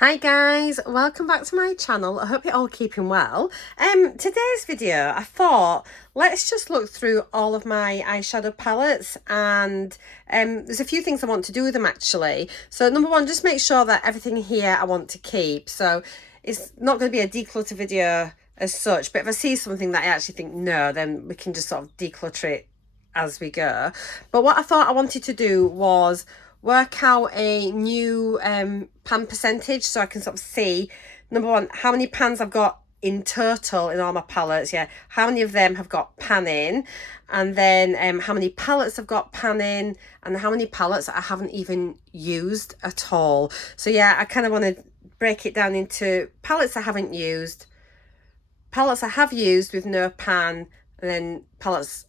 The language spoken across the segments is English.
Hi guys, welcome back to my channel. I hope you're all keeping well. Today's video, I thought let's just look through all of my eyeshadow palettes, and there's a few things I want to do with them actually. So number one, just make sure that everything here I want to keep. So it's not going to be a declutter video as such, but if I see something that I actually think no, then we can just sort of declutter it as we go. But what I thought I wanted to do was work out a new pan percentage, so I can sort of see, number one, how many pans I've got in total in all my palettes. Yeah, how many of them have got pan in, and then how many palettes I've got pan in, and how many palettes I haven't even used at all. So yeah, I kind of want to break it down into palettes I haven't used, palettes I have used with no pan, and then palettes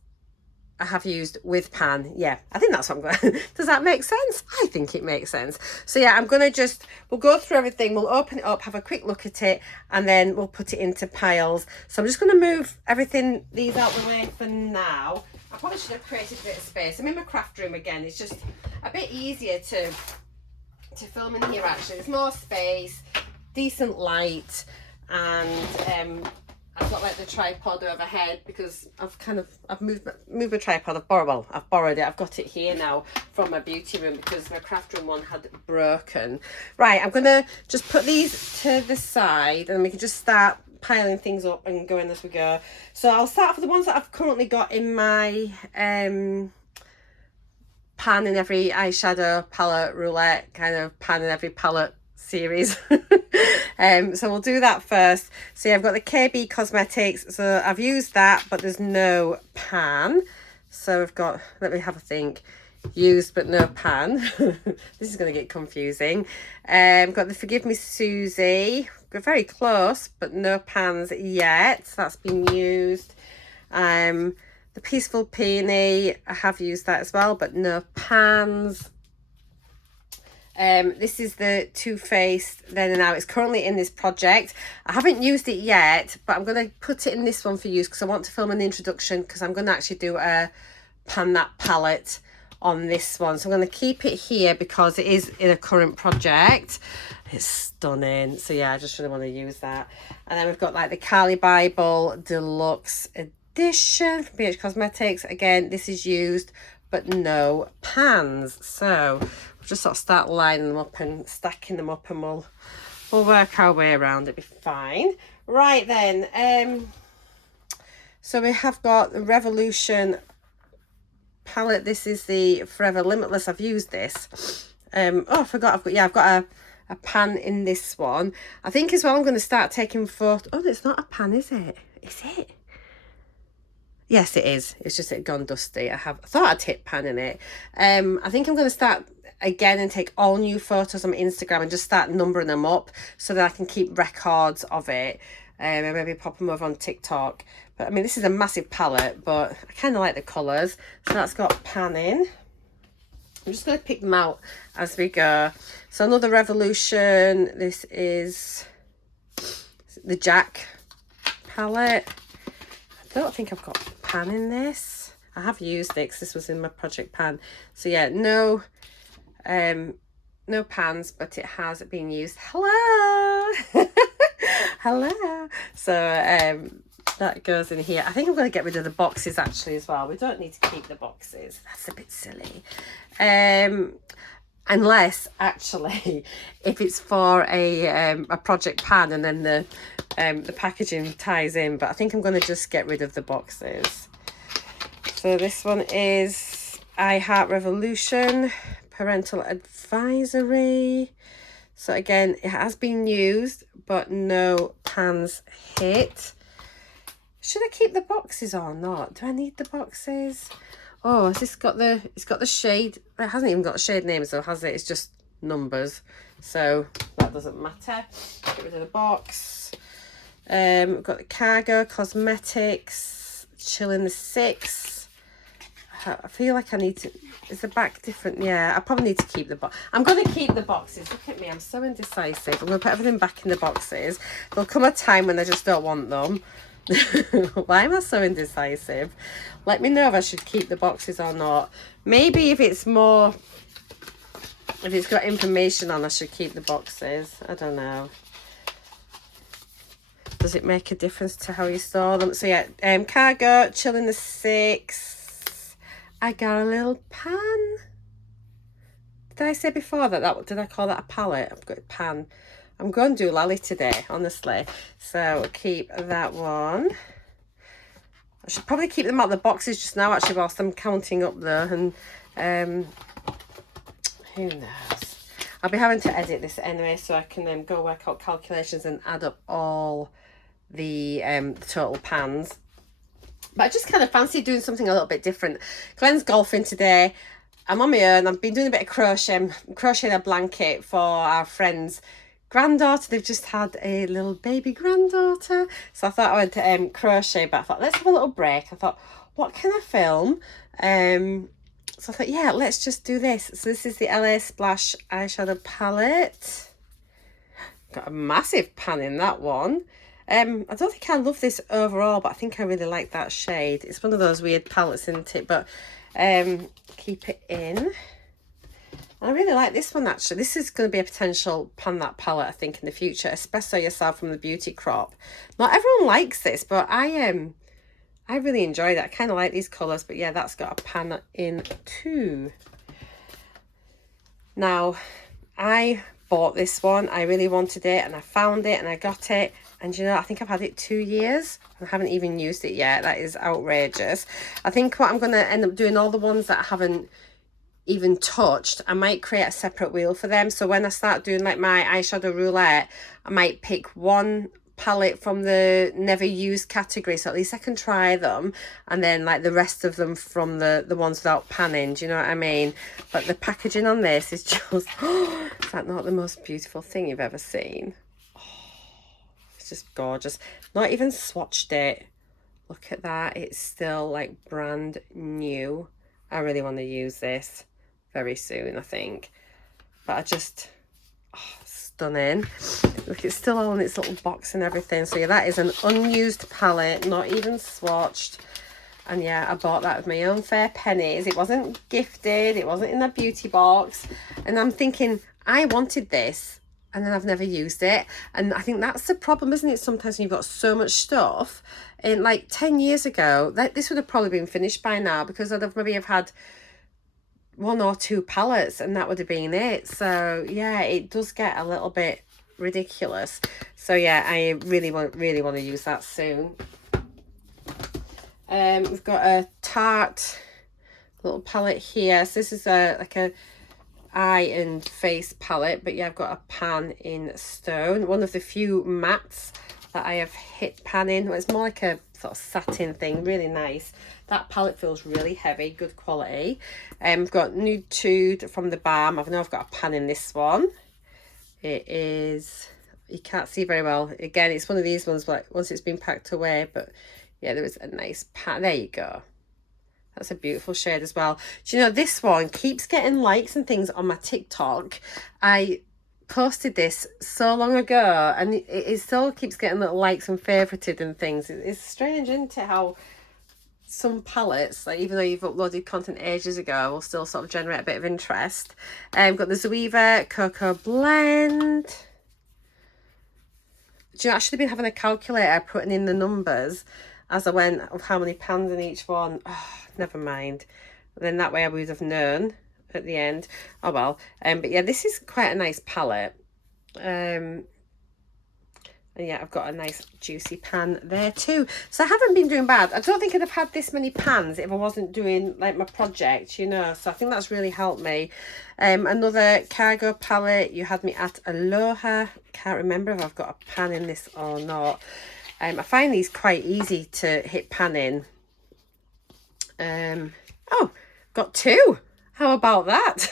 I have used with pan. Yeah, I think that's what I'm going. Does that make sense? I think it makes sense. So yeah, I'm going to we'll go through everything, we'll open it up, have a quick look at it, and then we'll put it into piles. So I'm just going to move these out the way for now. I probably should have created a bit of space. I'm in my craft room again. It's just a bit easier to film in here actually. There's more space, decent light, and I've got like the tripod overhead because I've moved my tripod. I've borrowed it. I've got it here now from my beauty room because my craft room one had broken. Right, I'm gonna just put these to the side and we can just start piling things up and going as we go. So I'll start with the ones that I've currently got in my pan in every eyeshadow palette roulette kind of pan in every palette series. So we'll do that first. So yeah, I've got the KB Cosmetics, so I've used that but there's no pan. So we've got, let me have a think, used but no pan. This is going to get confusing. Got the Forgive Me Susie, we're very close but no pans yet, that's been used. The Peaceful Peony, I have used that as well but no pans. This is the Too Faced Then and Now. It's currently in this project. I haven't used it yet, but I'm going to put it in this one for use because I want to film an introduction, because I'm going to actually do a pan that palette on this one. So I'm going to keep it here because it is in a current project. It's stunning. So yeah, I just really want to use that. And then we've got like the Carly Bible Deluxe Edition from BH Cosmetics. Again, this is used but no pans. So we'll just sort of start lining them up and stacking them up, and we'll work our way around. It'll be fine. Right then, so we have got the Revolution palette. This is the Forever Limitless. I've used this. Oh, I forgot. I've got a pan in this one. I think as well I'm going to start taking photos. Oh, it's not a pan, is it? Is it? Yes, it is. It's just it gone dusty. I thought I'd hit pan in it. I think I'm going to start again and take all new photos on Instagram and just start numbering them up so that I can keep records of it. And maybe pop them over on TikTok. But I mean, this is a massive palette, but I kind of like the colours. So that's got pan in. I'm just going to pick them out as we go. So another Revolution. This is the Jack palette. I don't think I've got pan in this. I have used it because this was in my project pan. So yeah, no pans, but it has been used. Hello. Hello. So that goes in here. I think I'm going to get rid of the boxes actually as well. We don't need to keep the boxes. That's a bit silly. Unless actually if it's for a project pan and then the packaging ties in, but I think I'm going to just get rid of the boxes. So this one is I Heart Revolution Parental Advisory. So again, it has been used but no pans hit. Should I keep the boxes or not? Do I need the boxes? Oh, has this got it's got the shade? It hasn't even got shade names though, has it? It's just numbers. So that doesn't matter. Get rid of the box. We've got the Cargo Cosmetics Chill in the 6. I feel like I need to, is the back different? Yeah, I probably need to keep the box. I'm going to keep the boxes. Look at me, I'm so indecisive. I'm going to put everything back in the boxes. There'll come a time when I just don't want them. Why am I so indecisive? Let me know if I should keep the boxes or not. Maybe if it's more If it's got information on, I should keep the boxes. I don't know. Does it make a difference to how you store them? So yeah, cargo, chilling the 6. I got a little pan. Did I say before that did I call that a palette? I've got a pan. I'm going to do Lally today, honestly. So keep that one. I should probably keep them out of the boxes just now, actually, whilst I'm counting up there. And who knows? I'll be having to edit this anyway, so I can go work out calculations and add up all the total pans. But I just kind of fancy doing something a little bit different. Glenn's golfing today. I'm on my own. I've been doing a bit of crocheting. I'm crocheting a blanket for our friend's granddaughter. They've just had a little baby granddaughter. So I thought I would crochet, but I thought, let's have a little break. I thought, what can I film? So I thought, yeah, let's just do this. So this is the LA Splash eyeshadow palette. Got a massive pan in that one. I don't think I love this overall, but I think I really like that shade. It's one of those weird palettes, isn't it? But keep it in. I really like this one, actually. This is going to be a potential pan that palette, I think, in the future, especially yourself from the beauty crop. Not everyone likes this, but I really enjoy that. I kind of like these colours, but yeah, that's got a pan in too. Now, I bought this one. I really wanted it, and I found it, and I got it. And you know, I think I've had it 2 years. I haven't even used it yet. That is outrageous. I think what I'm going to end up doing, all the ones that I haven't even touched, I might create a separate wheel for them. So when I start doing like my eyeshadow roulette, I might pick one palette from the never used category, so at least I can try them, and then like the rest of them from the ones without panning. Do you know what I mean? But the packaging on this is just is that not the most beautiful thing you've ever seen? Oh, it's just gorgeous. Not even swatched it. Look at that. It's still like brand new. I really want to use this very soon, I think. But I just, stunning. Look, it's still all in its little box and everything. So yeah, that is an unused palette, not even swatched. And yeah, I bought that with my own fair pennies. It wasn't gifted, it wasn't in a beauty box. And I'm thinking, I wanted this, and then I've never used it. And I think that's the problem, isn't it? Sometimes when you've got so much stuff. In like 10 years ago, this would have probably been finished by now, because I'd have maybe have had 1 or 2 palettes, and that would have been it. So yeah, it does get a little bit ridiculous. So yeah, I really want to use that soon. We've got a Tarte little palette here. So this is like a eye and face palette, but yeah, I've got a pan in stone. One of the few mattes that I have hit pan in. Well, it's more like a sort of satin thing, really nice. That palette feels really heavy, good quality. We've got Nude Tude from the Balm. I know I've got a pan in this one. It is, you can't see very well. Again, it's one of these ones like once it's been packed away, but yeah, there is a nice pan. There you go. That's a beautiful shade as well. Do you know, this one keeps getting likes and things on my TikTok. I posted this so long ago, and it still keeps getting little likes and favorited and things. It's strange, isn't it, how some palettes, like even though you've uploaded content ages ago, will still sort of generate a bit of interest. Got the Zoeva Cocoa Blend. Do you know, I should have been having a calculator putting in the numbers as I went of how many pans in each one. Oh, never mind. Then that way I would have known at the end. Oh well. But yeah, this is quite a nice palette. And yeah, I've got a nice juicy pan there too. So I haven't been doing bad. I don't think I'd have had this many pans if I wasn't doing like my project, you know. So I think that's really helped me. Another cargo palette. You had me at Aloha. Can't remember if I've got a pan in this or not. I find these quite easy to hit pan in. Oh, got 2. How about that?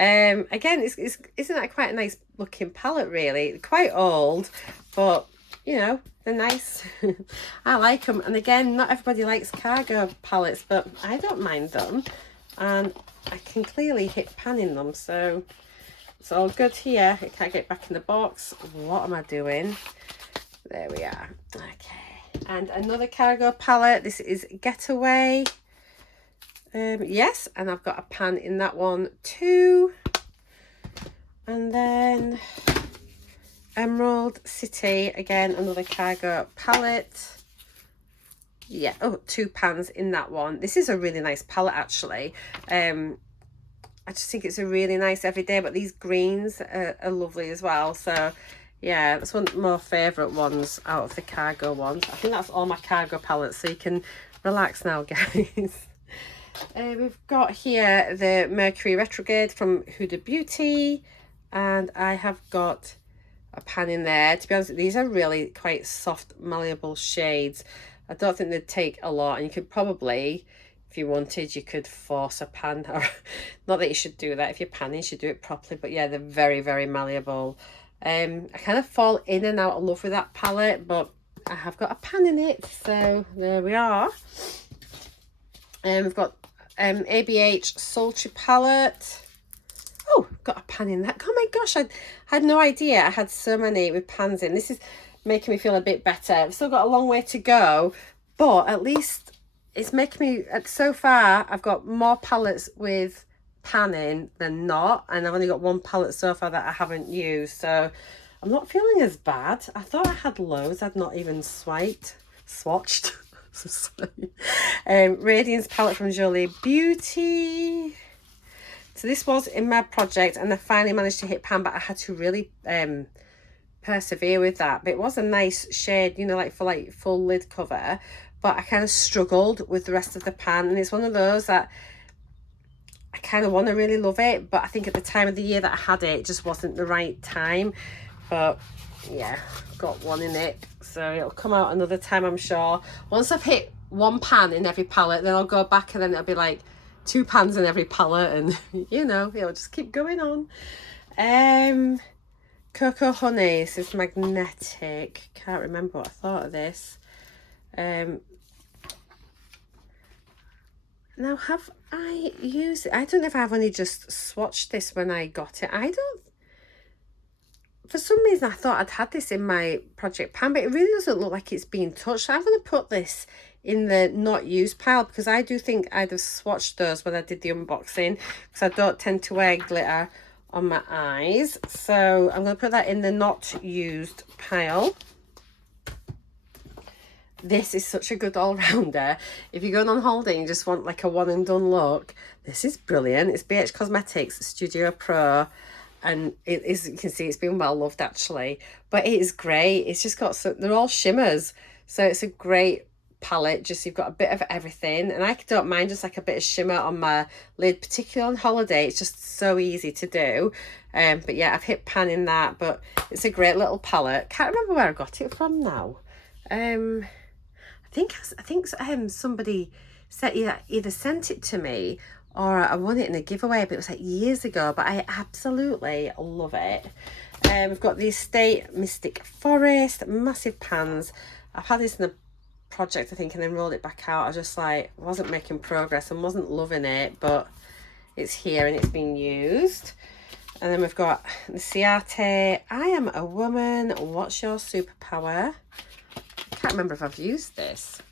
Again, isn't that quite a nice looking palette, really? Quite old, but you know, they're nice. I like them. And again, not everybody likes cargo palettes, but I don't mind them. And I can clearly hit pan in them, so it's all good here. I can't get back in the box. What am I doing? There we are. Okay. And another cargo palette. This is Getaway. Yes, and I've got a pan in that one too. And then Emerald City, again, another cargo palette. Yeah, oh, 2 pans in that one. This is a really nice palette, actually. I just think it's a really nice everyday, but these greens are lovely as well. So yeah, that's one of my favourite ones out of the cargo ones. I think that's all my cargo palettes, so you can relax now, guys. We've got here the Mercury Retrograde from Huda Beauty, and I have got a pan in there. To be honest, these are really quite soft, malleable shades. I don't think they'd take a lot, and you could probably, if you wanted, you could force a pan. Or not that you should do that. If you're panning, you should do it properly. But yeah, they're very, very malleable. I kind of fall in and out of love with that palette, but I have got a pan in it, so there we are. We've got ABH Sultry palette. Oh, got a pan in that. Oh my gosh, I had no idea I had so many with pans in. This is making me feel a bit better. I've still got a long way to go, but at least it's making me, so far I've got more palettes with panning than not, and I've only got 1 palette so far that I haven't used, so I'm not feeling as bad. I thought I had loads I'd not even swatched. Radiance palette from Jolie Beauty. So this was in my project, and I finally managed to hit pan, but I had to really persevere with that. But it was a nice shade, you know, like for like full lid cover, but I kind of struggled with the rest of the pan, and it's one of those that I kind of want to really love it, but I think at the time of the year that I had it, it just wasn't the right time. But yeah, got 1 in it, so it'll come out another time, I'm sure. Once I've hit 1 pan in every palette, then I'll go back, and then it'll be like 2 pans in every palette, and you know, it'll just keep going on. Cocoa Honey, this is magnetic. Can't remember what I thought of this. Now, have I used it? I don't know if I've only just swatched this when I got it. I don't, for some reason I thought I'd had this in my project pan, but it really doesn't look like it's been touched. I'm going to put this in the not used pile, because I do think I'd have swatched those when I did the unboxing, because I don't tend to wear glitter on my eyes. So I'm going to put that in the not used pile. This is such a good all-rounder. If you're going on holiday and you just want like a one and done look, this is brilliant. It's BH Cosmetics Studio Pro, and it is, you can see it's been well loved actually, but it is great. It's just got, so they're all shimmers, so it's a great palette. Just, you've got a bit of everything, and I don't mind just like a bit of shimmer on my lid, particularly on holiday. It's just so easy to do. But yeah, I've hit pan in that, but it's a great little palette. Can't remember where I got it from now. I think somebody said either sent it to me or I won it in a giveaway, but it was like years ago. But I absolutely love it. We've got the Estate Mystic Forest, massive pans. I've had this in a project, I think, and then rolled it back out. I just like wasn't making progress and wasn't loving it, but it's here and it's been used. And then we've got the Ciate I Am a Woman, What's Your Superpower? I can't remember if I've used this.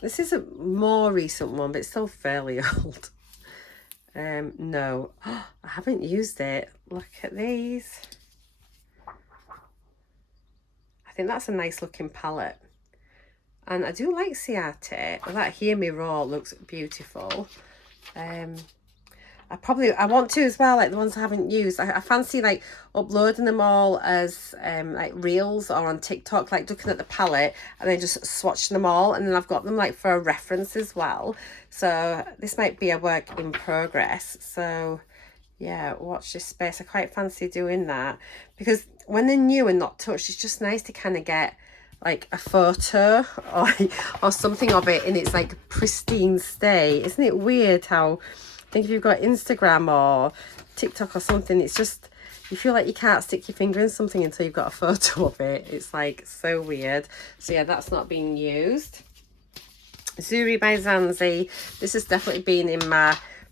This is a more recent one, but it's still fairly old. No, I haven't used it. Look at these. I think that's a nice looking palette. And I do like Ciate. That Hear Me Roar looks beautiful. I want to as well, like the ones I haven't used. I fancy like uploading them all as like reels or on TikTok, like looking at the palette and then just swatching them all, and then I've got them like for a reference as well. So this might be a work in progress. So yeah, watch this space. I quite fancy doing that, because when they're new and not touched, it's just nice to kind of get like a photo or something of it in its like pristine state. Isn't it weird how, I think if you've got Instagram or TikTok or something, it's just, you feel like you can't stick your finger in something until you've got a photo of it. It's like so weird. So yeah, that's not being used. Zuri by Zanzi. This has definitely been in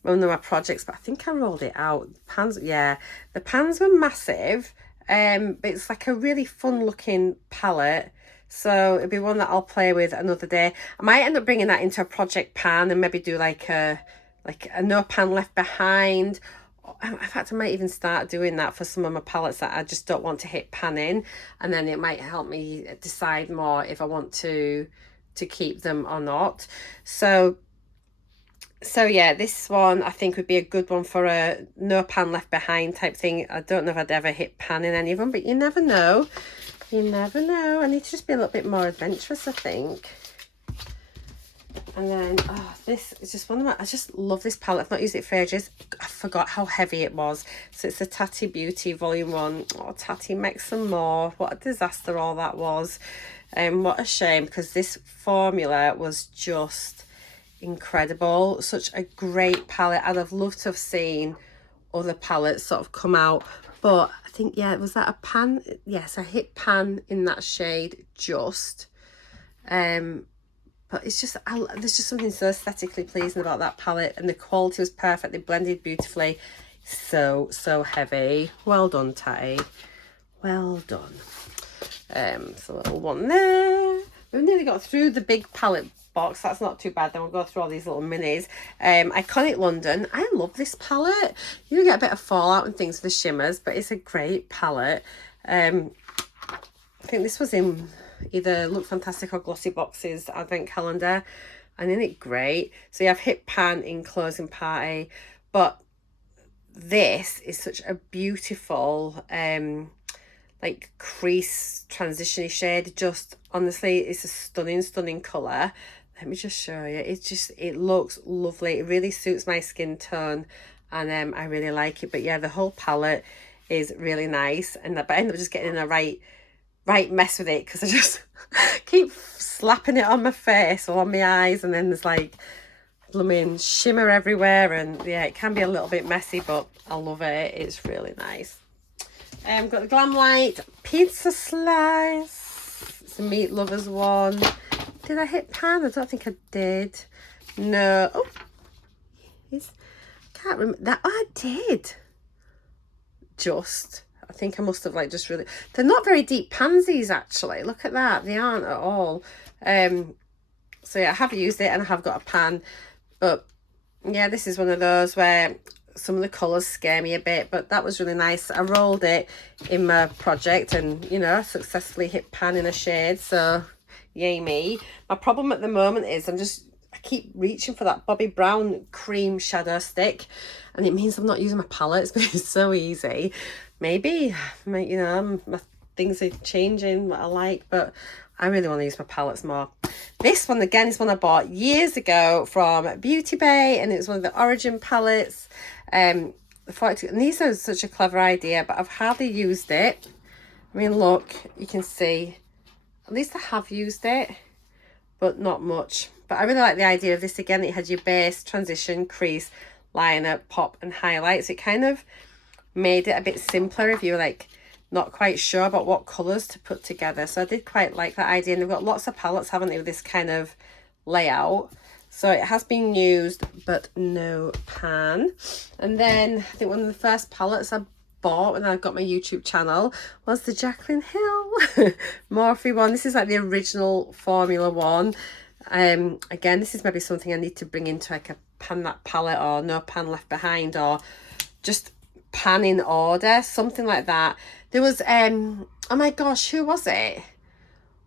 one of my projects, but I think I rolled it out. Pans, yeah, the pans were massive. But it's like a really fun looking palette. So it'll be one that I'll play with another day. I might end up bringing that into a project pan and maybe do like a no pan left behind, In fact, I might even start doing that for some of my palettes that I just don't want to hit pan in, and then it might help me decide more if I want to keep them or not. So yeah, this one I think would be a good one for a no pan left behind type thing. I don't know if I'd ever hit pan in any of them, but you never know. You never know. I need to just be a little bit more adventurous, I think. And then, oh, this is just one of my, I just love this palette. I've not used it for ages. I forgot how heavy it was. So it's the Tati Beauty Volume 1. Oh, Tati, make some more. What a disaster all that was. What a shame, because this formula was just incredible. Such a great palette. I'd have loved to have seen other palettes sort of come out. But I think, yeah, was that a pan? Yes, I hit pan in that shade just. But it's just, there's just something so aesthetically pleasing about that palette, and the quality was perfect. They blended beautifully. So heavy. Well done, Tatty. Well done. So a little one there. We've nearly got through the big palette box. That's not too bad. Then we'll go through all these little minis. Iconic London. I love this palette. You get a bit of fallout and things with the shimmers, but it's a great palette. I think this was in either Look Fantastic or GLOSSYBOX's advent calendar, and isn't it great? So you have hit pan in Closing Party, but this is such a beautiful like crease transition-y shade. Just honestly, it's a stunning color. Let me just show you. It looks lovely. It really suits my skin tone, and I really like it. But yeah, the whole palette is really nice, and but I end up just getting in a right mess with it, because I just keep slapping it on my face or on my eyes, and then there's like blooming shimmer everywhere, and yeah, it can be a little bit messy, but I love it. It's really nice. Got the Glamlight Pizza Slice. It's a Meat Lovers one. Did I hit pan? I don't think I did. No. Oh, I can't remember that. Oh, I did. I think I must have like just really, they're not very deep pansies actually. Look at that, they aren't at all. So yeah, I have used it and I have got a pan, but yeah, this is one of those where some of the colours scare me a bit, but that was really nice. I rolled it in my project and, you know, successfully hit pan in a shade, so yay me. My problem at the moment is I keep reaching for that Bobbi Brown cream shadow stick, and it means I'm not using my palettes, but it's so easy. Maybe, you know, my things are changing, what I like, but I really want to use my palettes more. This one, again, is one I bought years ago from Beauty Bay, and it's one of the Origin palettes. The 42, and these are such a clever idea, but I've hardly used it. I mean, look, you can see, at least I have used it, but not much. But I really like the idea of this. Again, it had your base, transition, crease, liner, pop, and highlights. It kind of made it a bit simpler if you were like not quite sure about what colours to put together. So I did quite like that idea, and they've got lots of palettes, haven't they, with this kind of layout. So it has been used, but no pan. And then I think one of the first palettes I bought when I got my YouTube channel was the Jaclyn Hill Morphe one. This is like the original formula one. Again, this is maybe something I need to bring into like a pan that palette, or no pan left behind, or just pan in order, something like that. There was oh my gosh, who was it?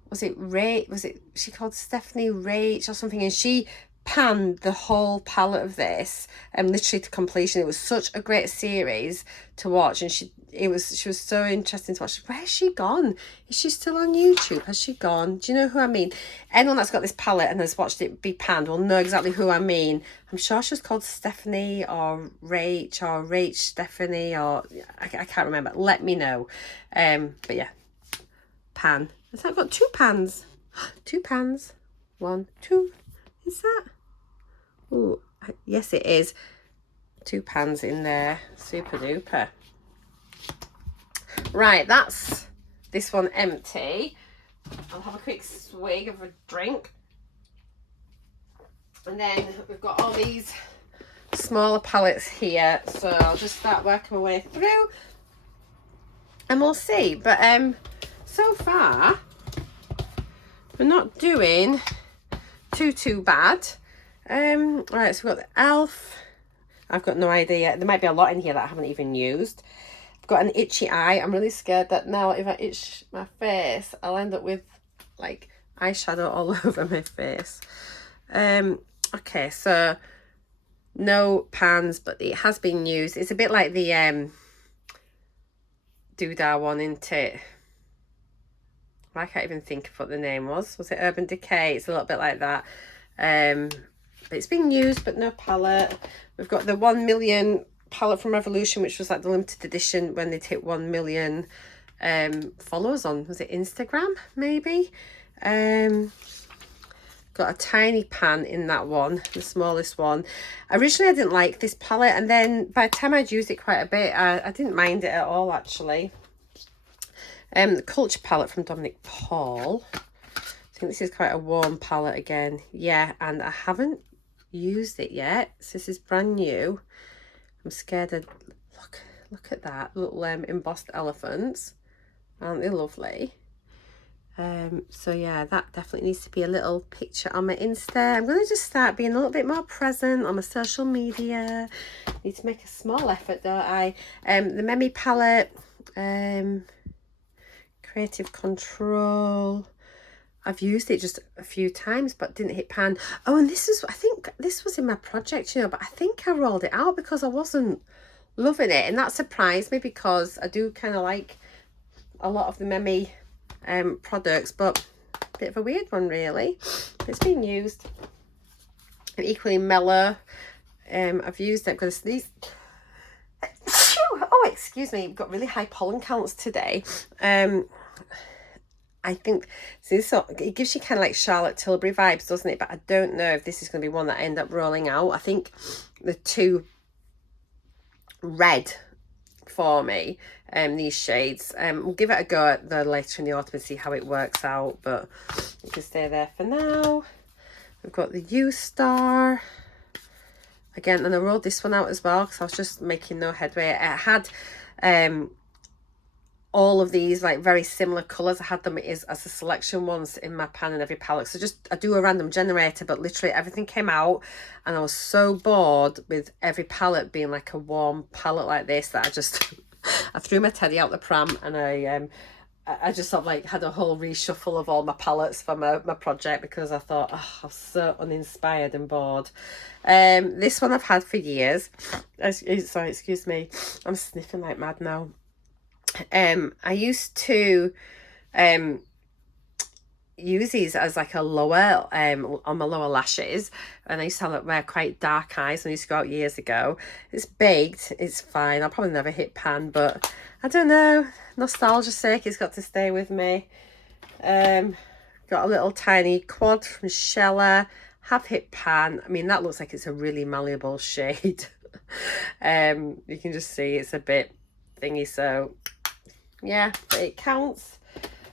Was it Ray? Was it, she called Stephanie Rach or something, and she panned the whole palette of this literally to completion. It was such a great series to watch, and she was so interesting to watch. Where's she gone? Is she still on YouTube? Has she gone? Do you know who I mean? Anyone that's got this palette and has watched it be panned will know exactly who I mean. I'm sure she was called Stephanie or Rach Stephanie, or I can't remember. Let me know. But yeah, pan. Has that got two pans? Two pans. 1, 2. Is that? Oh, yes it is. 2 pans in there. Super duper. Right, that's this one empty. I'll have a quick swig of a drink. And then we've got all these smaller palettes here. So I'll just start working my way through, and we'll see. But so far, we're not doing too bad. Right, so we've got the e.l.f. I've got no idea. There might be a lot in here that I haven't even used. I've got an itchy eye. I'm really scared that now if I itch my face, I'll end up with like eyeshadow all over my face. Okay, so no pans, but it has been used. It's a bit like the Doodah one, isn't it? I can't even think of what the name was. Was it Urban Decay? It's a little bit like that. But it's been used, but no palette. We've got the 1 million palette from Revolution, which was like the limited edition when they'd hit 1 million followers on, was it Instagram maybe? Got a tiny pan in that one, the smallest one. Originally I didn't like this palette, and then by the time I'd used it quite a bit, I didn't mind it at all actually. The Culture palette from Dominic Paul. I think this is quite a warm palette again. Yeah, and I haven't used it yet, so this is brand new. I'm scared of, look at that, little embossed elephants. Aren't they lovely? So yeah, that definitely needs to be a little picture on my Insta. I'm going to just start being a little bit more present on my social media. Need to make a small effort, don't I? The Memi palette, Creative Control. I've used it just a few times but didn't hit pan. Oh, and this is, I think this was in my project, you know, but I think I rolled it out because I wasn't loving it, and that surprised me because I do kind of like a lot of the Memi products, but a bit of a weird one really. It's been used. And equally Mellow, I've used it because these oh excuse me, we've got really high pollen counts today. I think so it gives you kind of like Charlotte Tilbury vibes, doesn't it? But I don't know if this is going to be one that I end up rolling out. I think the too red for me, these shades. We'll give it a go at the later in the autumn and see how it works out, but you can stay there for now. We've got the U-Star again, and I rolled this one out as well because I was just making no headway. I had all of these like very similar colors. I had them as a selection once in my pan and every palette, so I do a random generator, but literally everything came out and I was so bored with every palette being like a warm palette like this that I just I threw my teddy out the pram, and I just sort of like had a whole reshuffle of all my palettes for my project because I thought, oh, I was so uninspired and bored. This one I've had for years. Sorry, excuse me, I'm sniffing like mad now. I used to use these as like a lower on my lower lashes, and I used to wear quite dark eyes when I used to go out years ago. It's baked, it's fine, I'll probably never hit pan, but I don't know, nostalgia's sake, it's got to stay with me. Got a little tiny quad from Shella, have hit pan. I mean, that looks like it's a really malleable shade. You can just see it's a bit thingy, so yeah, but it counts.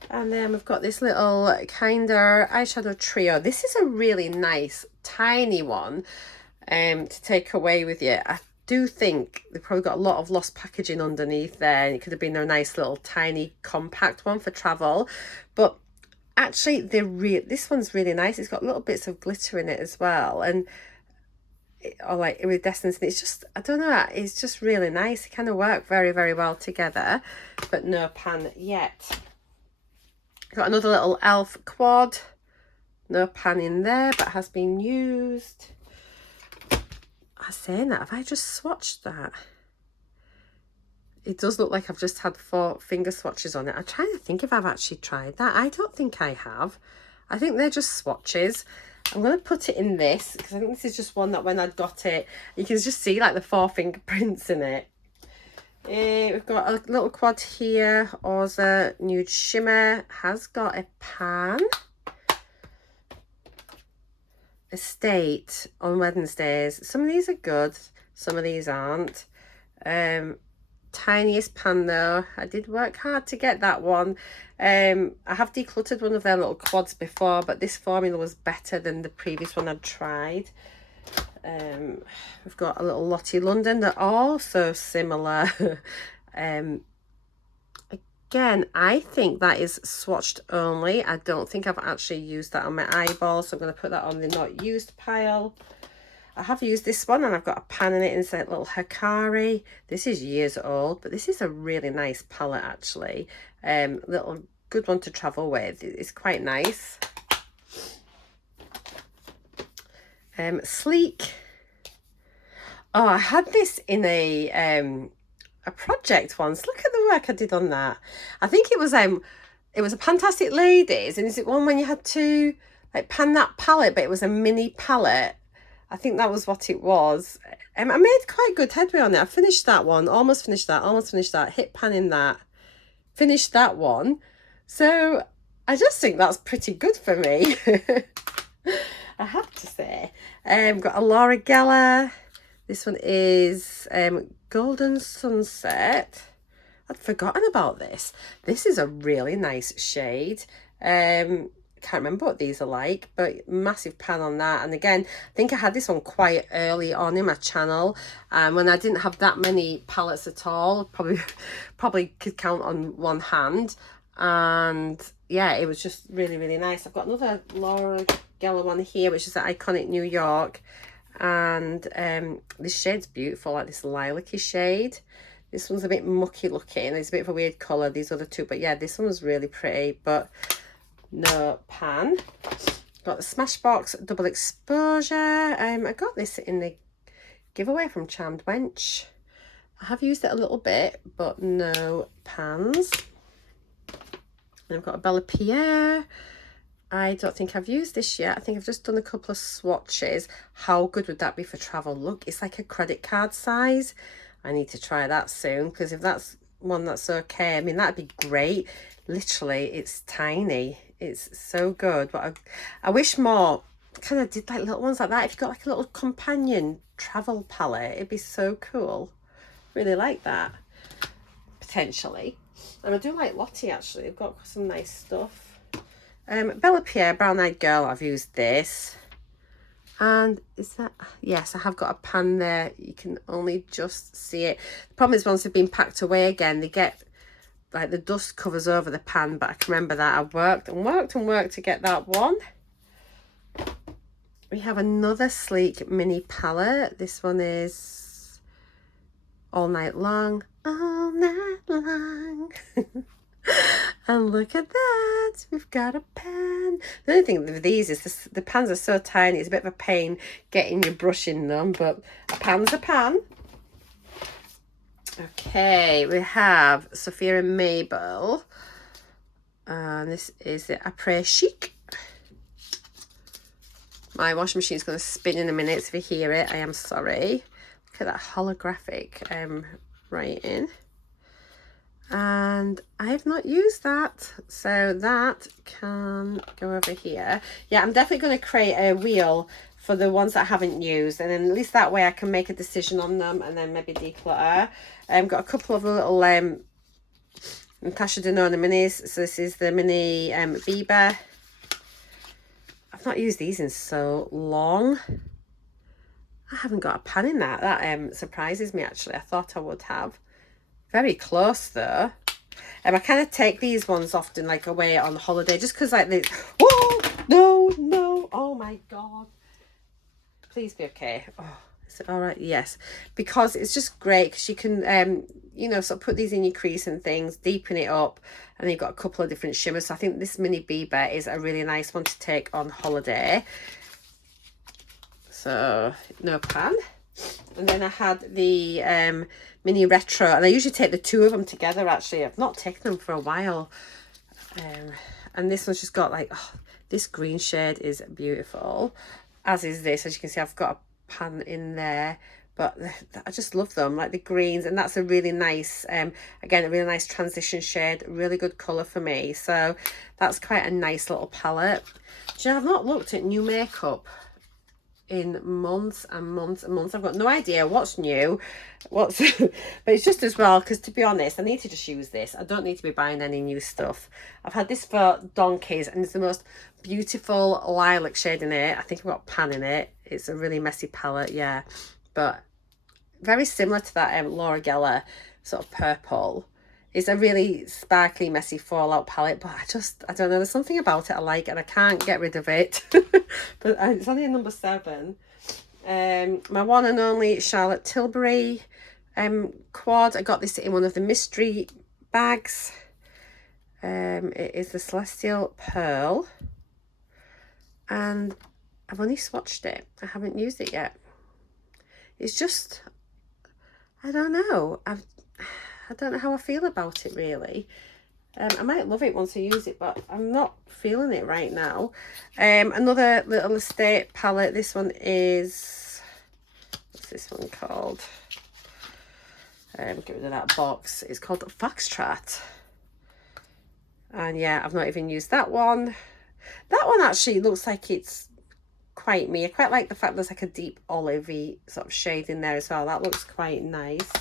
And then we've got this little Kinder eyeshadow trio. This is a really nice tiny one to take away with you. I do think they've probably got a lot of lost packaging underneath there, and it could have been a nice little tiny compact one for travel. But actually this one's really nice. It's got little bits of glitter in it as well, and or like iridescence, and it's just, I don't know, it's just really nice. It kind of work very, very well together, but no pan yet. Got another little elf quad, no pan in there, but has been used. I was saying that, have I just swatched that? It does look like I've just had 4 finger swatches on it. I'm trying to think if I've actually tried that. I don't think I have. I think they're just swatches. I'm going to put it in this because I think this is just one that when I got it, you can just see like the 4 fingerprints in it. We've got a little quad here. Orza Nude Shimmer has got a pan. Estate on Wednesdays. Some of these are good, some of these aren't. Tiniest pan though, I did work hard to get that one. I have decluttered one of their little quads before, but this formula was better than the previous one I'd tried. We've got a little Lottie London. They're all so similar. Again, I think that is swatched only. I don't think I've actually used that on my eyeball, so I'm going to put that on the not used pile. I have used this one, and I've got a pan in it, and it's a little Hikari. This is years old, but this is a really nice palette actually. Little good one to travel with. It's quite nice. Sleek. Oh, I had this in a project once. Look at the work I did on that. I think it was a Fantastic Ladies, and is it one when you had to like pan that palette, but it was a mini palette. I think that was what it was. I made quite good headway on it. I finished that one, almost finished that, hit panning that, finished that one. So I just think that's pretty good for me. I have to say. Got a Laura Geller. This one is Golden Sunset. I'd forgotten about this. This is a really nice shade. Can't remember what these are like, but massive pan on that. And again, I think I had this one quite early on in my channel, when I didn't have that many palettes at all. Probably could count on one hand. And yeah, it was just really, really nice. I've got another Laura Geller one here, which is the Iconic New York. And this shade's beautiful, like this lilac-y shade. This one's a bit mucky looking. It's a bit of a weird colour, these other two. But yeah, this one was really pretty, but no pan. Got the Smashbox Double Exposure. I got this in the giveaway from Charmed Wench. I have used it a little bit, but no pans. And I've got a Bella Pierre. I don't think I've used this yet. I think I've just done a couple of swatches. How good would that be for travel? Look, it's like a credit card size. I need to try that soon, because if that's one that's okay, I mean, that'd be great. Literally, it's tiny. It's so good. But I wish more kind of did like little ones like that. If you've got like a little companion travel palette, it'd be so cool. Really like that, potentially. And I do like Lottie, actually. They've got some nice stuff. Bella Pierre, Brown Eyed Girl, I've used this. And is that, yes, I have got a pan there. You can only just see it. The problem is once they've been packed away again, they get, like the dust covers over the pan, but I can remember that I worked to get that one. We have another sleek mini palette. This one is All Night Long. All night long. And look at that, we've got a pan. The only thing with these is the pans are so tiny, it's a bit of a pain getting your brush in them, but a pan's a pan. Okay, we have Sophia and Mabel. And this is the Après Chic. My washing machine's going to spin in a minute, so if you hear it, I am sorry. Look at that holographic writing. And I have not used that, so that can go over here. Yeah, I'm definitely going to create a wheel for the ones that I haven't used, and then at least that way I can make a decision on them and then maybe declutter. I've got a couple of little Natasha Denona minis. So this is the mini Bieber. I've not used these in so long. I haven't got a pan in that. That surprises me, actually. I thought I would have. Very close though. I kind of take these ones often like away on holiday, just because like this. Whoa, no, oh my god, please be okay. Oh, is it all right? Yes, because it's just great because you can you know, sort of put these in your crease and things, deepen it up, and then you've got a couple of different shimmers. So I think this mini Bieber is a really nice one to take on holiday. So no pan. And then I had the mini retro, and I usually take the two of them together. Actually, I've not taken them for a while. And this one's just got like, oh, this green shade is beautiful, as is this. As you can see, I've got a pan in there, but I just love them, like the greens. And that's a really nice again, a really nice transition shade, really good color for me. So that's quite a nice little palette. Do you know, I've not looked at new makeup in months and months and months. I've got no idea what's new, but it's just as well, because to be honest, I need to just use this. I don't need to be buying any new stuff. I've had this for donkeys, and it's the most beautiful lilac shade in it. I think I've got a pan in it. It's a really messy palette, yeah, but very similar to that Laura Geller sort of purple. It's a really sparkly, messy fallout palette, but I don't know, there's something about it I like, and I can't get rid of it. But it's only a number 7. My one and only Charlotte Tilbury quad. I got this in one of the mystery bags. It is the Celestial Pearl, and I've only swatched it. I haven't used it yet. It's just, I don't know. I don't know how I feel about it really. I might love it once I use it, but I'm not feeling it right now. Another little estate palette. This one is, what's this one called? Get rid of that box. It's called Foxtrot. And yeah, I've not even used that one. That one actually looks like it's quite me. I quite like the fact there's like a deep olivey sort of shade in there as well. That looks quite nice.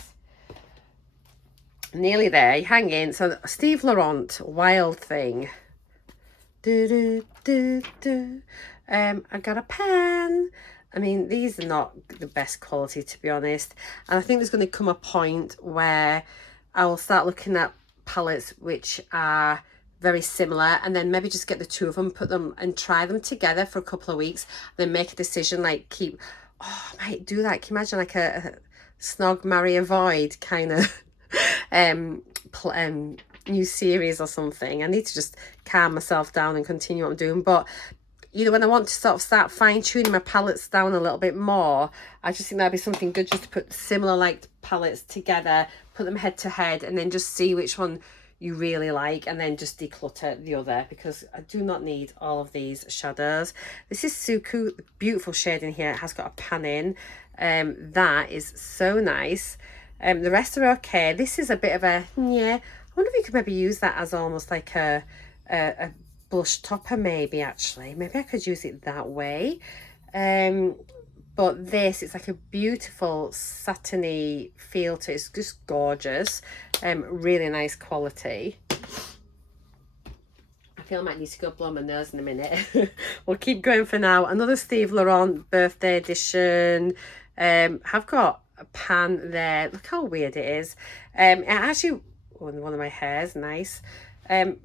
Nearly there, you hang in. So Steve Laurent Wild Thing. I got a pen. I mean, these are not the best quality, to be honest, and I think there's going to come a point where I will start looking at palettes which are very similar, and then maybe just get the two of them, put them and try them together for a couple of weeks, then make a decision, like I might do that. Can you imagine like a snog, marry, avoid kind of new series or something? I need to just calm myself down and continue what I'm doing. But you know, when I want to sort of start fine-tuning my palettes down a little bit more, I just think that'd be something good, just to put similar like palettes together, put them head to head, and then just see which one you really like, and then just declutter the other, because I do not need all of these shadows. This is Suku, beautiful shade in here. It has got a pan in. That is so nice. The rest are okay. This is a bit of a, yeah, I wonder if you could maybe use that as almost like a blush topper, maybe. Actually, maybe I could use it that way. But this, it's like a beautiful satiny feel to it. It's just gorgeous. Really nice quality. I feel I might need to go blow my nose in a minute. We'll keep going for now. Another Steve Laurent birthday edition. I've got a pan there. Look how weird it is. It actually, one of my hairs, nice.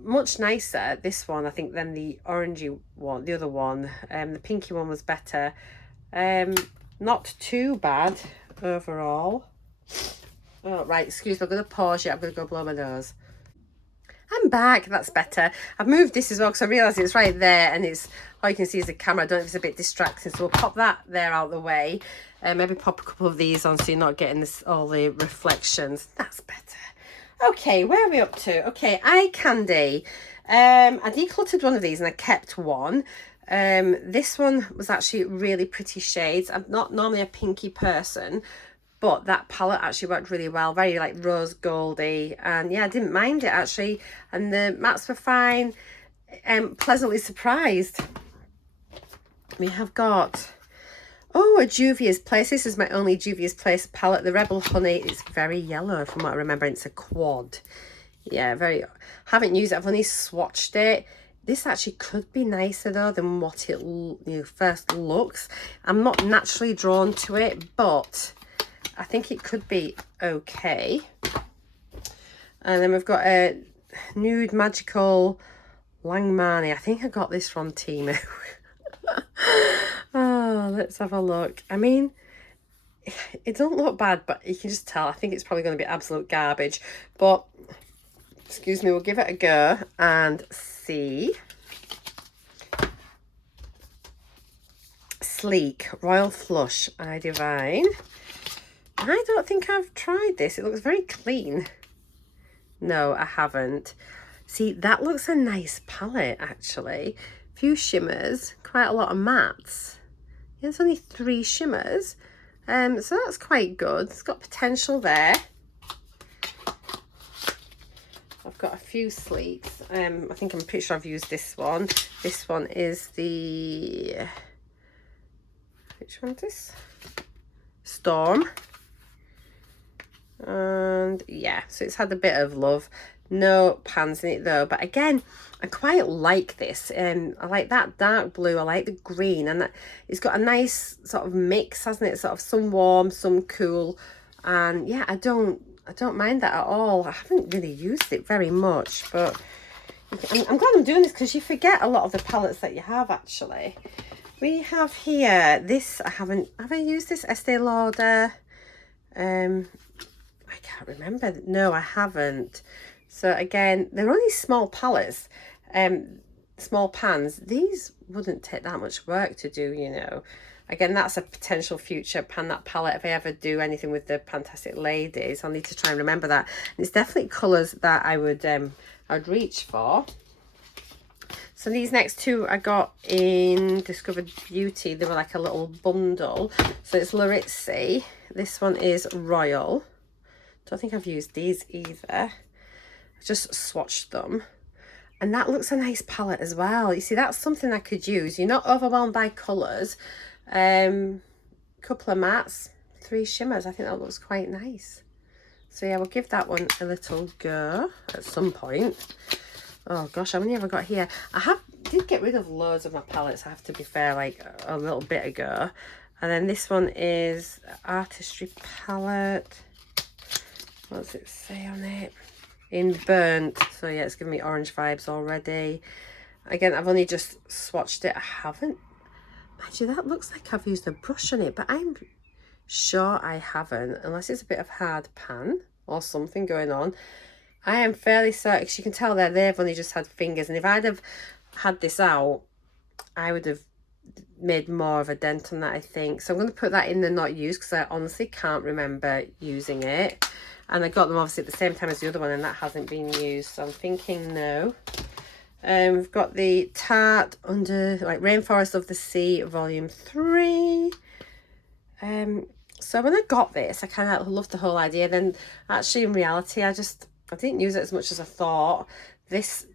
Much nicer, this one, I think, than the orangey one, the other one. The pinky one was better. Not too bad overall. Oh, right, excuse me, I'm going to pause here. I'm going to go blow my nose. I'm back. That's better. I've moved this as well because I realised it's right there, and it's, all you can see is the camera. I don't know if it's a bit distracting, so we'll pop that there out of the way. Maybe pop a couple of these on so you're not getting all the reflections. That's better. Okay, where are we up to? Okay, eye candy. I decluttered one of these and I kept one. This one was actually really pretty shades. I'm not normally a pinky person, but that palette actually worked really well. Very like rose goldy, and yeah, I didn't mind it actually, and the mattes were fine. Pleasantly surprised. We have got, oh, a Juvia's Place. This is my only Juvia's Place palette. The Rebel Honey is very yellow from what I remember. It's a quad. Yeah, very, haven't used it. I've only swatched it. This actually could be nicer though than what it first looks. I'm not naturally drawn to it, but I think it could be okay. And then we've got a Nude Magical Langmani. I think I got this from Temu. Oh, let's have a look. I mean, it don't look bad, but you can just tell. I think it's probably going to be absolute garbage. But, excuse me, we'll give it a go and see. Sleek Royal Flush Eye Divine. I don't think I've tried this. It looks very clean. No, I haven't. See, that looks a nice palette, actually. Few shimmers, quite a lot of mattes. Yeah, there's only 3 shimmers. So that's quite good. It's got potential there. I've got a few sleeks. I'm pretty sure I've used this one. This one is the, which one is this? Storm. And yeah, so it's had a bit of love. No pans in it though, but again, I quite like this. I like that dark blue, I like the green, and it's got a nice sort of mix, hasn't it? Sort of some warm, some cool, and yeah, I don't mind that at all. I haven't really used it very much, but I'm glad I'm doing this because you forget a lot of the palettes that you have actually. We have here this, have I used this Estee Lauder? I can't remember. No, I haven't. So again, they're only small palettes, small pans. These wouldn't take that much work to do, you know. Again, that's a potential future pan, that palette. If I ever do anything with the Fantastic Ladies, I'll need to try and remember that. And it's definitely colours that I'd reach for. So these next two I got in Discovered Beauty. They were like a little bundle. So it's Larizzi. This one is Royal. Don't think I've used these either. I just swatched them. And that looks a nice palette as well. You see, that's something I could use. You're not overwhelmed by colours. Couple of mattes, 3 shimmers. I think that looks quite nice. So yeah, we'll give that one a little go at some point. Oh gosh, how many have I got here? Did get rid of loads of my palettes, I have to be fair, like a little bit ago. And then this one is Artistry palette. What does it say on it? In Burnt. So yeah, it's giving me orange vibes already. Again, I've only just swatched it. I haven't. Mind you, that looks like I've used a brush on it, but I'm sure I haven't, unless it's a bit of hard pan or something going on. I am fairly certain, because you can tell that they've only just had fingers, and if I'd have had this out, I would have made more of a dent on that, I think. So I'm going to put that in the not used, because I honestly can't remember using it. And I got them obviously at the same time as the other one, and that hasn't been used, so I'm thinking no. We've got the Tarte Under, like Rainforest of the Sea Volume 3. So when I got this, I kind of loved the whole idea. Then actually in reality, I didn't use it as much as I thought. This,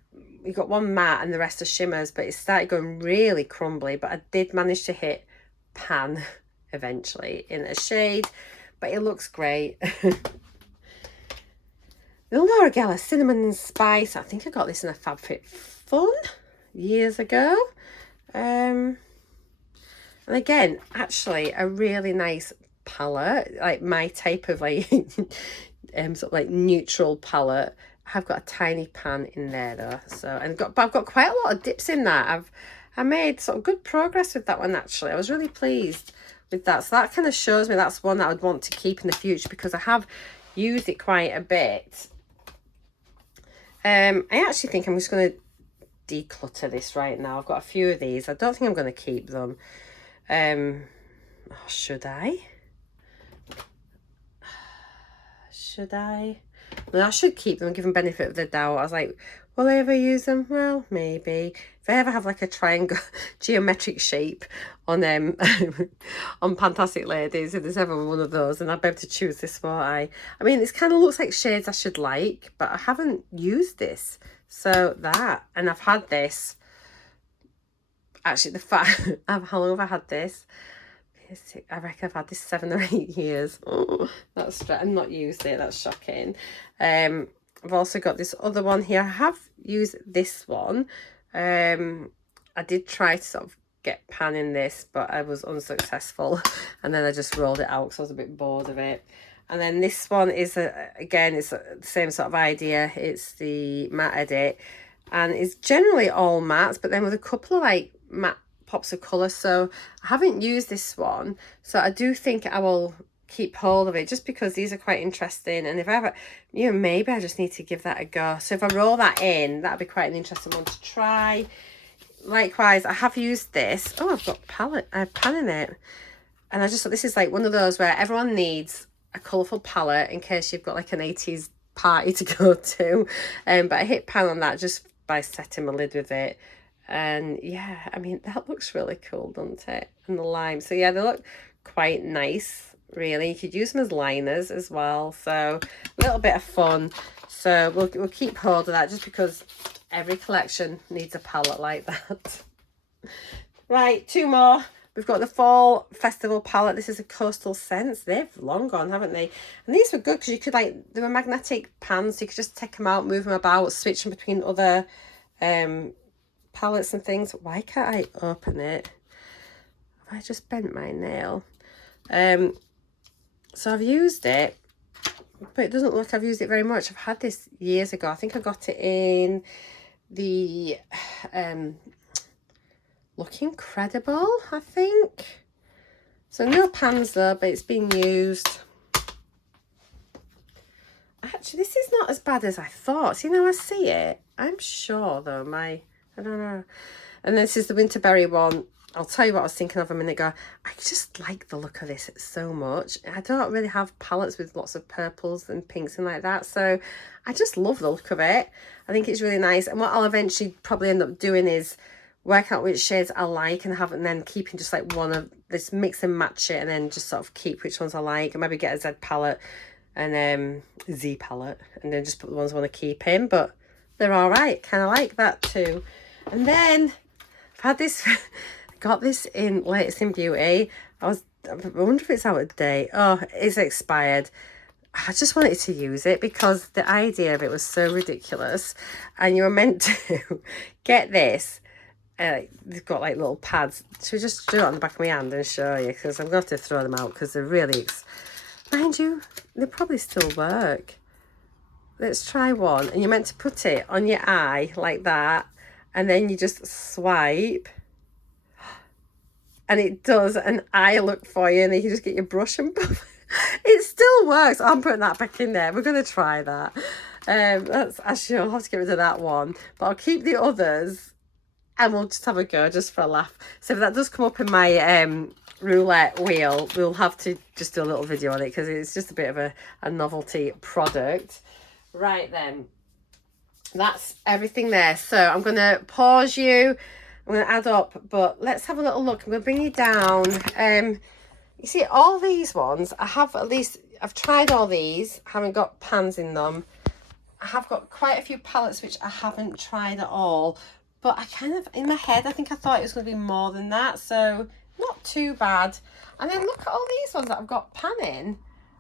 we got one matte and the rest are shimmers, but it started going really crumbly. But I did manage to hit pan eventually in a shade, but it looks great. The Laura Geller Cinnamon and Spice. I think I got this in a FabFitFun years ago. And again, actually a really nice palette, like my type of like sort of like neutral palette. I've got a tiny pan in there though, so but I've got quite a lot of dips in that. I made sort of good progress with that one actually. I was really pleased with that. So that kind of shows me that's one that I would want to keep in the future, because I have used it quite a bit. I actually think I'm just going to declutter this right now. I've got a few of these. I don't think I'm going to keep them. Should I? Should I? No, I should keep them and give them benefit of the doubt. I was like, will I ever use them? Well, maybe. If I ever have like a triangle geometric shape on on Fantastic Ladies, if there's ever one of those, then I'd be able to choose this one. I mean, this kind of looks like shades I should like, but I haven't used this. So that, and I've had this. Actually, how long have I had this? I reckon I've had this 7 or 8 years. Oh, that's I've not used it. That's shocking. I've also got this other one here. I have used this one. I did try to sort of get pan in this, but I was unsuccessful, and then I just rolled it out because I was a bit bored of it. And then this one is again, it's the same sort of idea. It's the matte edit, and it's generally all mattes, but then with a couple of like matte pops of colour. So I haven't used this one, so I do think I will keep hold of it, just because these are quite interesting. And if I ever, you know, maybe I just need to give that a go. So if I roll that in, that'd be quite an interesting one to try. Likewise, I have used this. Oh, I've got pan in it, and I just thought this is like one of those where everyone needs a colourful palette in case you've got like an 80s party to go to. But I hit pan on that just by setting my lid with it. And yeah, I mean, that looks really cool, doesn't it? And the lime. So yeah, they look quite nice, really. You could use them as liners as well. So a little bit of fun. So we'll keep hold of that, just because every collection needs a palette like that. Right, 2 more. We've got the Fall Festival palette. This is a Coastal Scents. They've long gone, haven't they? And these were good because you could they were magnetic pans. So you could just take them out, move them about, switch them between other palettes and things. Why can't I open it? Have I just bent my nail? So I've used it, but it doesn't look like I've used it very much. I've had this years ago. I think I got it in the look incredible, I think. So no pans though, but it's been used. Actually, this is not as bad as I thought. See, now I see it. I'm sure though, I don't know. And this is the Winterberry one. I'll tell you what I was thinking of a minute ago. I just like the look of this so much. I don't really have palettes with lots of purples and pinks and like that. So I just love the look of it. I think it's really nice. And what I'll eventually probably end up doing is work out which shades I like and have, and then keeping just like one of this, mix and match it, and then just sort of keep which ones I like, and maybe get a Z palette and Z palette, and then just put the ones I want to keep in. But they're all right. Kind of like that too. And then I've had this. Got this in Latest in Beauty. I wonder if it's out of date. Oh, it's expired. I just wanted to use it because the idea of it was so ridiculous. And you were meant to get this. They've got like little pads. Should we just do it on the back of my hand and show you? Because I'm going to have to throw them out because they're really... Mind you, they probably still work. Let's try one. And you're meant to put it on your eye like that. And then you just swipe. And it does an eye look for you, and then you just get your brush and it still works. I'm putting that back in there. We're going to try that. That's actually, I'll have to get rid of that one, but I'll keep the others and we'll just have a go just for a laugh. So if that does come up in my roulette wheel, we'll have to just do a little video on it because it's just a bit of a novelty product. Right then, that's everything there. So I'm going to pause you. I'm going to add up, but let's have a little look. I'm going to bring you down. You see, all these ones, I've tried all these, haven't got pans in them. I have got quite a few palettes which I haven't tried at all, but I kind of, in my head, I think I thought it was going to be more than that, so not too bad. And then look at all these ones that I've got pan in.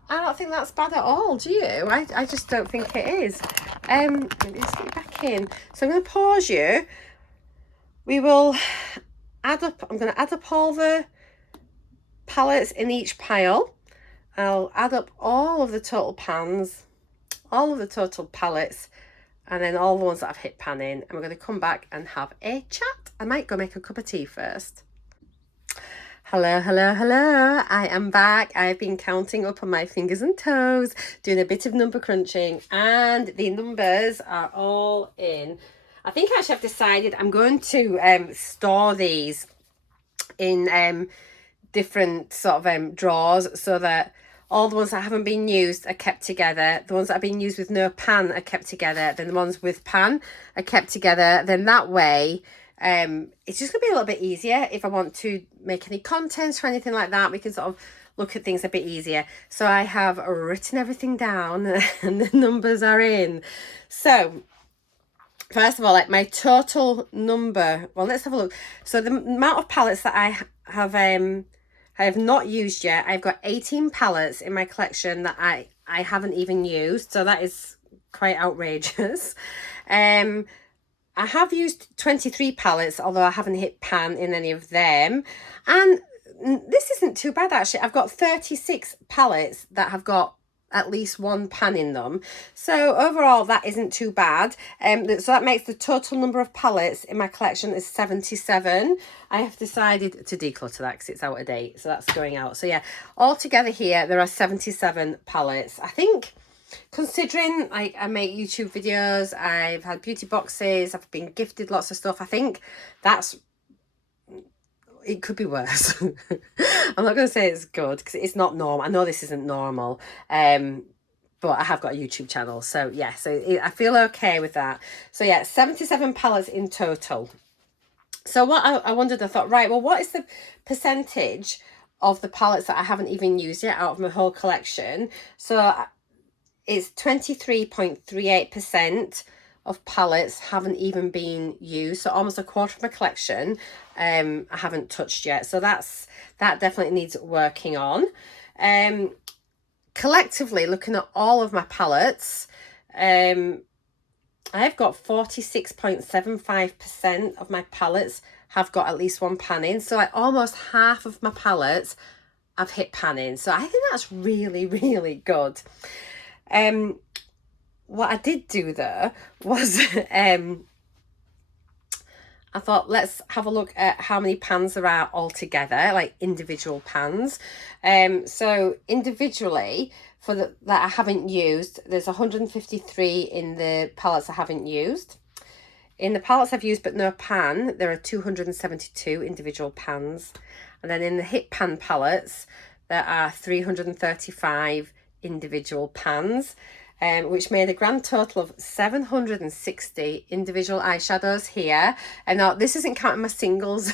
I don't think that's bad at all, do you? I just don't think it is. Let me just get it back in. So I'm going to pause you. We will add up, I'm going to add up all the palettes in each pile. I'll add up all of the total pans, all of the total palettes, and then all the ones that I've hit pan in. And we're going to come back and have a chat. I might go make a cup of tea first. Hello, hello, hello. I am back. I've been counting up on my fingers and toes, doing a bit of number crunching, and the numbers are all in. I think actually I've decided I'm going to store these in different sort of drawers so that all the ones that haven't been used are kept together. The ones that have been used with no pan are kept together. Then the ones with pan are kept together. Then that way, it's just going to be a little bit easier if I want to make any content or anything like that. We can sort of look at things a bit easier. So I have written everything down and the numbers are in. So first of all, like my total number, well, let's have a look. So the amount of palettes that I have not used yet, I've got 18 palettes in my collection that I haven't even used. So that is quite outrageous. I have used 23 palettes, although I haven't hit pan in any of them. And this isn't too bad, actually. I've got 36 palettes that have got at least one pan in them, so overall that isn't too bad. So that makes the total number of palettes in my collection is 77. I have decided to declutter that because it's out of date, so that's going out. So yeah, all together here there are 77 palettes. I think, considering like I make YouTube videos, I've had beauty boxes, I've been gifted lots of stuff, I think it could be worse. I'm not going to say it's good because it's not normal. I know this isn't normal, but I have got a YouTube channel. So yeah, I feel okay with that. So yeah, 77 palettes in total. So what I wondered, I thought, right, well, what is the percentage of the palettes that I haven't even used yet out of my whole collection? So it's 23.38% of palettes haven't even been used, so almost a quarter of my collection I haven't touched yet. So that definitely needs working on. Collectively, looking at all of my palettes, I've got 46.75% of my palettes have got at least one pan in, so like almost half of my palettes I've hit pan in. So I think that's really, really good. What I did do though was I thought let's have a look at how many pans there are altogether, like individual pans. So individually, for that I haven't used, there's 153 in the palettes I haven't used. In the palettes I've used but no pan, there are 272 individual pans. And then in the Hit Pan palettes, there are 335 individual pans, which made a grand total of 760 individual eyeshadows here. And now this isn't counting my singles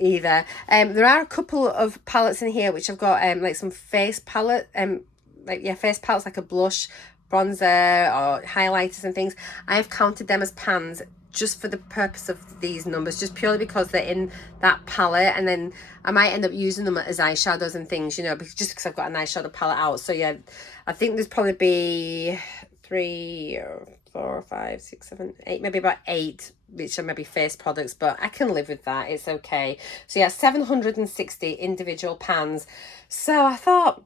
either. There are a couple of palettes in here which I've got like some face palette, face palettes like a blush, bronzer or highlighters and things. I have counted them as pans just for the purpose of these numbers, just purely because they're in that palette, and then I might end up using them as eyeshadows and things, you know, just because I've got an eyeshadow palette out. So yeah, I think there's probably be 3 or 4 or 5, 6, 7, 8, maybe about 8 which are maybe face products, but I can live with that, it's okay. So yeah, 760 individual pans. So I thought,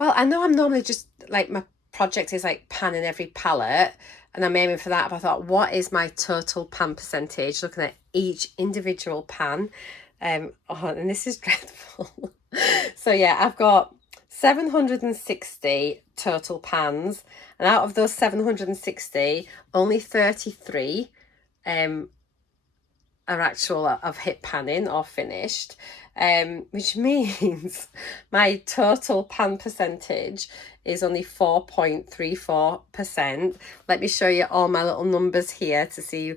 well, I know I'm normally just like, my project is like pan in every palette, and I'm aiming for that, but I thought, what is my total pan percentage, looking at each individual pan. And this is dreadful. So yeah, I've got 760 total pans, and out of those 760, only 33 are actual of hit panning or finished, which means my total pan percentage is only 4.34%. Let me show you all my little numbers here to see,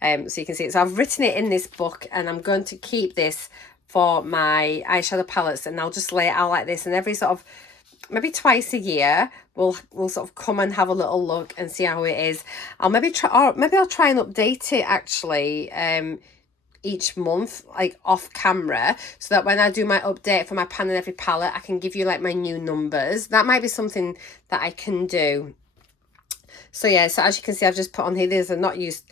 so you can see it. So I've written it in this book, and I'm going to keep this for my eyeshadow palettes, and I'll just lay it out like this, and every sort of maybe twice a year we'll sort of come and have a little look and see how it is. I'll maybe try, or maybe I'll try and update it actually each month, like off camera, so that when I do my update for my pan and every palette, I can give you like my new numbers. That might be something that I can do. So yeah, so as you can see, I've just put on here, there's a not used,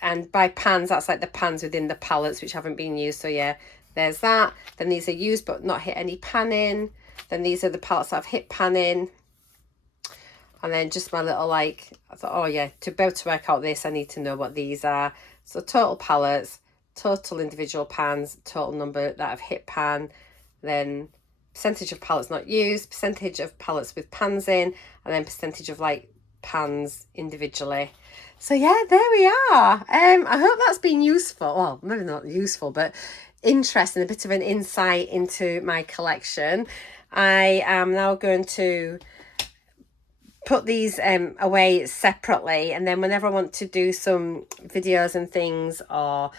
and by pans, that's like the pans within the palettes which haven't been used. So yeah, there's that. Then these are used but not hit any panning. Then these are the palettes that I've hit panning. And then just my little, like, I thought, oh yeah, to be able to work out this, I need to know what these are. So total palettes, total individual pans, total number that I've hit pan, then percentage of palettes not used, percentage of palettes with pans in, and then percentage of like pans individually. So yeah, there we are. I hope that's been useful. Well, maybe not useful, but interesting, a bit of an insight into my collection. I am now going to put these away separately, and then whenever I want to do some videos and things, or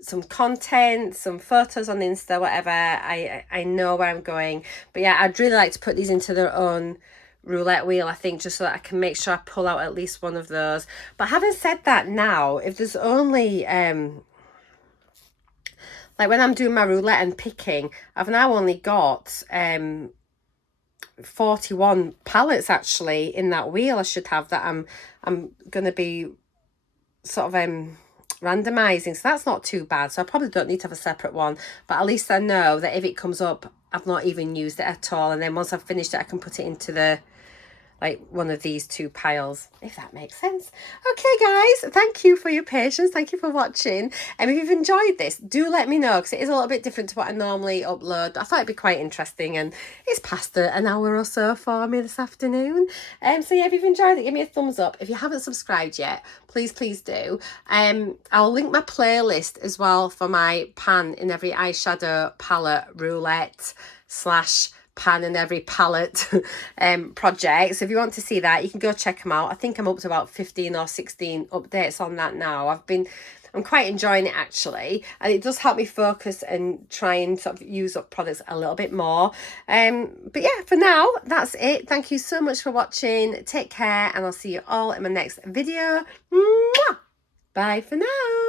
some content, some photos on Insta, whatever, I know where I'm going. But yeah, I'd really like to put these into their own roulette wheel, I think, just so that I can make sure I pull out at least one of those. But having said that, now if there's only like when I'm doing my roulette and picking, I've now only got 41 palettes actually in that wheel I should have, that I'm going to be sort of randomizing, so that's not too bad. So I probably don't need to have a separate one, but at least I know that if it comes up, I've not even used it at all, and then once I've finished it, I can put it into the, like, one of these two piles, if that makes sense. Okay guys, thank you for your patience, thank you for watching, and if you've enjoyed this, do let me know, because it is a little bit different to what I normally upload. I thought it'd be quite interesting, and it's past an hour or so for me this afternoon. So yeah, if you've enjoyed it, give me a thumbs up. If you haven't subscribed yet, please do. I'll link my playlist as well for my pan in every eyeshadow palette roulette / pan in every palette project. So if you want to see that, you can go check them out. I think I'm up to about 15 or 16 updates on that now. I'm quite enjoying it actually, and it does help me focus and try and sort of use up products a little bit more. But yeah, for now, that's it. Thank you so much for watching. Take care, and I'll see you all in my next video. Mwah! Bye for now.